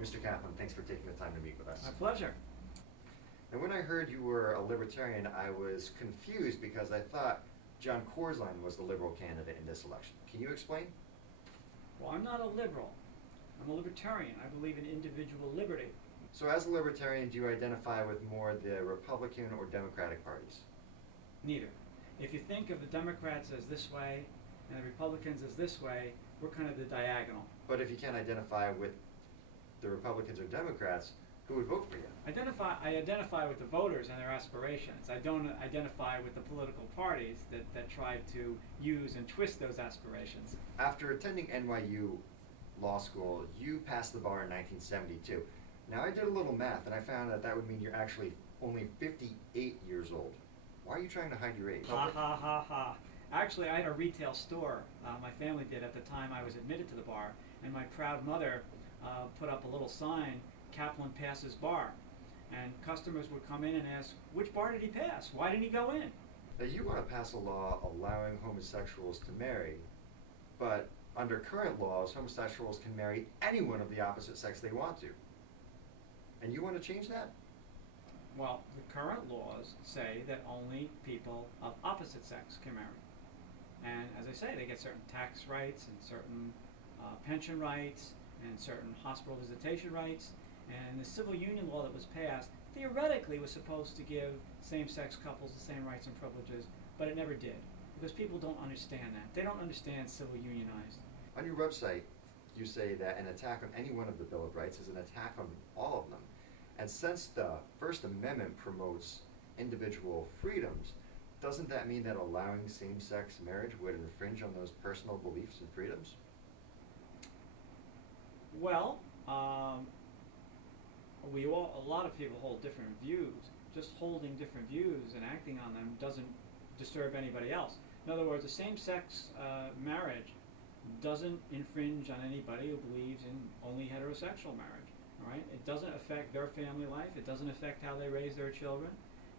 Mr. Kaplan, thanks for taking the time to meet with us. My pleasure. And when I heard you were a libertarian, I was confused because I thought John Corzine was the liberal candidate in this election. Can you explain? Well, I'm not a liberal. I'm a libertarian. I believe in individual liberty. So as a libertarian, do you identify with more the Republican or Democratic parties? Neither. If you think of the Democrats as this way and the Republicans as this way, we're kind of the diagonal. But if you can't identify with the Republicans or Democrats, who would vote for you? I identify with the voters and their aspirations. I don't identify with the political parties that try to use and twist those aspirations. After attending NYU Law School, you passed the bar in 1972. Now I did a little math and I found that would mean you're actually only 58 years old. Why are you trying to hide your age? Ha ha ha ha. Actually, I had a retail store, my family did at the time I was admitted to the bar, and my proud mother put up a little sign, Kaplan passes bar. And customers would come in and ask, which bar did he pass? Why didn't he go in? Now you want to pass a law allowing homosexuals to marry, but under current laws, homosexuals can marry anyone of the opposite sex they want to. And you want to change that? Well, the current laws say that only people of opposite sex can marry. And as I say, they get certain tax rights and certain pension rights and certain hospital visitation rights. And the civil union law that was passed theoretically was supposed to give same-sex couples the same rights and privileges, but it never did, because people don't understand that. They don't understand civil unionized. On your website, you say that an attack on any one of the Bill of Rights is an attack on all of them. And since the First Amendment promotes individual freedoms, doesn't that mean that allowing same-sex marriage would infringe on those personal beliefs and freedoms? Well, a lot of people hold different views. Just holding different views and acting on them doesn't disturb anybody else. In other words, a same-sex marriage doesn't infringe on anybody who believes in only heterosexual marriage. All right? It doesn't affect their family life. It doesn't affect how they raise their children.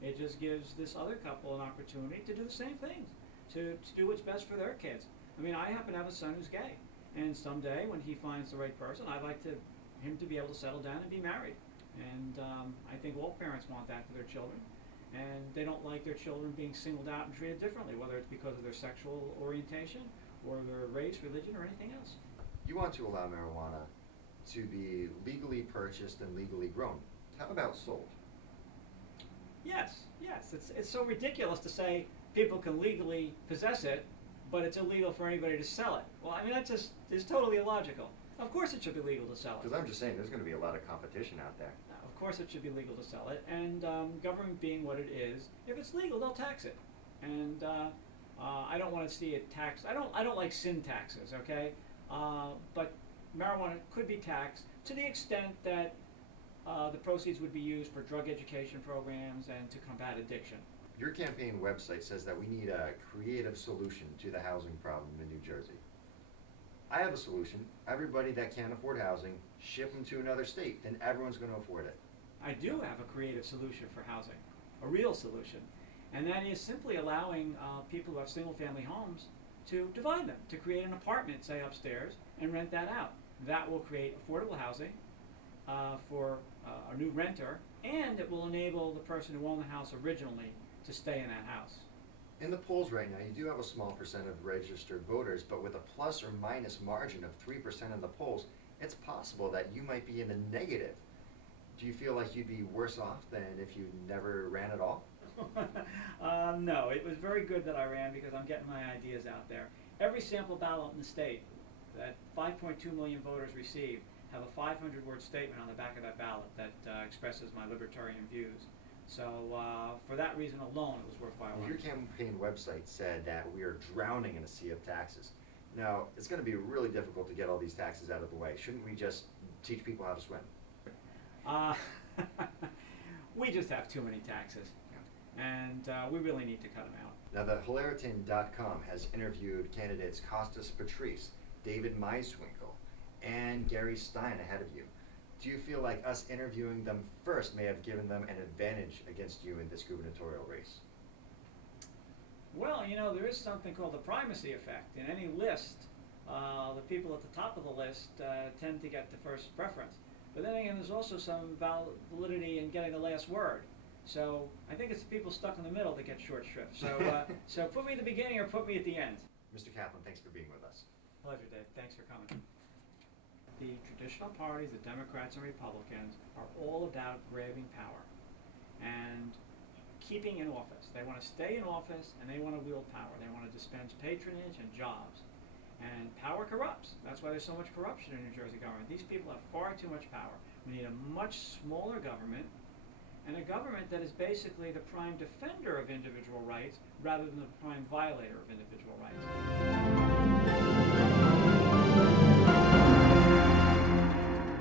It just gives this other couple an opportunity to do the same things, to do what's best for their kids. I mean, I happen to have a son who's gay, and someday when he finds the right person, I'd like him to be able to settle down and be married. And I think all parents want that for their children. And they don't like their children being singled out and treated differently, whether it's because of their sexual orientation or their race, religion, or anything else. You want to allow marijuana to be legally purchased and legally grown. How about sold? Yes. It's so ridiculous to say people can legally possess it, but it's illegal for anybody to sell it. Well, I mean, that just is totally illogical. Of course it should be legal to sell it. Because I'm just saying, there's going to be a lot of competition out there. Of course it should be legal to sell it, and government being what it is, if it's legal, they'll tax it. And I don't want to see it taxed. I don't like sin taxes, okay? But marijuana could be taxed to the extent that the proceeds would be used for drug education programs and to combat addiction. Your campaign website says that we need a creative solution to the housing problem in New Jersey. I have a solution. Everybody that can't afford housing, ship them to another state, then everyone's going to afford it. I do have a creative solution for housing, a real solution, and that is simply allowing people who have single-family homes to divide them, to create an apartment, say, upstairs, and rent that out. That will create affordable housing for a new renter, and it will enable the person who owned the house originally to stay in that house. In the polls right now, you do have a small percent of registered voters, but with a plus or minus margin of 3% in the polls, it's possible that you might be in the negative. Do you feel like you'd be worse off than if you never ran at all? No, it was very good that I ran because I'm getting my ideas out there. Every sample ballot in the state that 5.2 million voters received have a 500-word statement on the back of that ballot that expresses my libertarian views. So for that reason alone, it was worthwhile. Your campaign website said that we are drowning in a sea of taxes. Now, it's going to be really difficult to get all these taxes out of the way. Shouldn't we just teach people how to swim? We just have too many taxes, and we really need to cut them out. Now, the Hilariton.com has interviewed candidates Costas Patrice, David Maiswinkle, and Gary Stein ahead of you. Do you feel like us interviewing them first may have given them an advantage against you in this gubernatorial race? Well, you know, there is something called the primacy effect. In any list, the people at the top of the list tend to get the first preference. But then again, there's also some validity in getting the last word. So I think it's the people stuck in the middle that get short shrift. So, so put me at the beginning or put me at the end. Mr. Kaplan, thanks for being with us. Pleasure, Dave. Thanks for coming. The traditional parties, the Democrats and Republicans, are all about grabbing power and keeping in office. They want to stay in office and they want to wield power. They want to dispense patronage and jobs. And power corrupts. That's why there's so much corruption in New Jersey government. These people have far too much power. We need a much smaller government, and a government that is basically the prime defender of individual rights rather than the prime violator of individual rights.